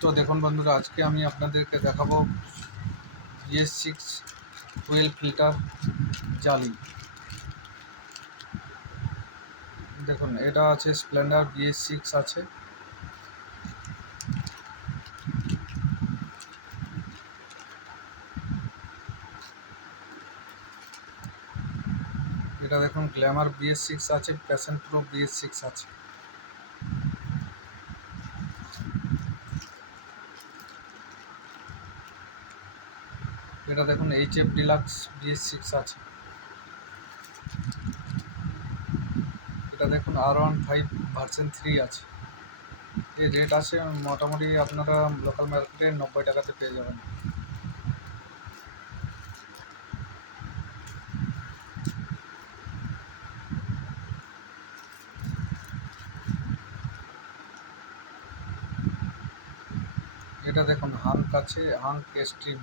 তো দেখুন বন্ধুরা, আজকে আমি আপনাদেরকে দেখাবো BS6 ফুয়েল ফিল্টার জালি। দেখুন, এটা আছে স্প্লেন্ডার BS6 আছে। এটা দেখুন গ্ল্যামার BS6 আছে, প্যাশন প্রো BS6 আছে। এটা দেখুন HF ডিলাক্স BS6 আছে। এটা দেখুন R15 ভার্সন 3 আছে। এর রেট আছে মোটামুটি আপনারা লোকাল মার্কেটে 90 টাকাতে পেয়ে যাবেন। এটা দেখুন হাঙ্ক আছে, হাঙ্ক এক্সট্রিম।